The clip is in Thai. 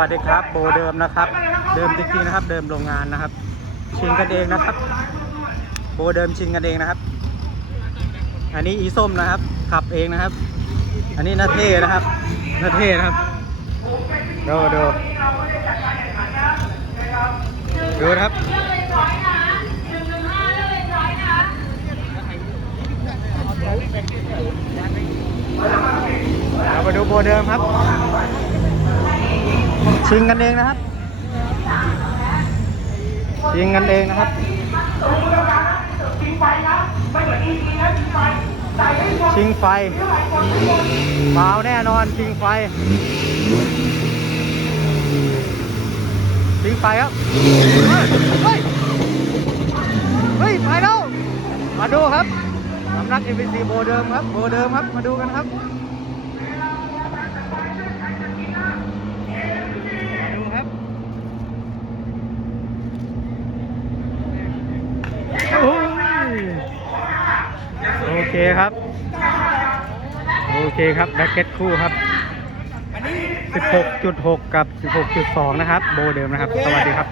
วัสดีครับ โบเดิมนะครับ เดิมจริงๆนะครับ เดิมโรงงานนะครับ ชิงกันเองนะครับ โบเดิมชิงกันเองนะครับ อันนี้อีส้มนะครับ ขับเองนะครับ อันนี้นาเท่นะครับนาเท่นะครับดูดูดูนะครับเราไปดูโบเดิมครับ ชิงกันเองนะครับชิงกันเองนะครับชิงไฟเมาแน่นอนชิงไฟชิงไฟครับเฮ้ยเฮ้ยไปแล้วมาดูครับสำนัก MBC โบเดิมครับโบเดิมครับมาดูกันครับ มาดูครับ โอ้ยโอ เคครับ โอเคครับแบ็กเก็ตคู่ครับ 16.6 กับ 16.2 นะครับ โบเดิมนะครับ สวัสดีครับ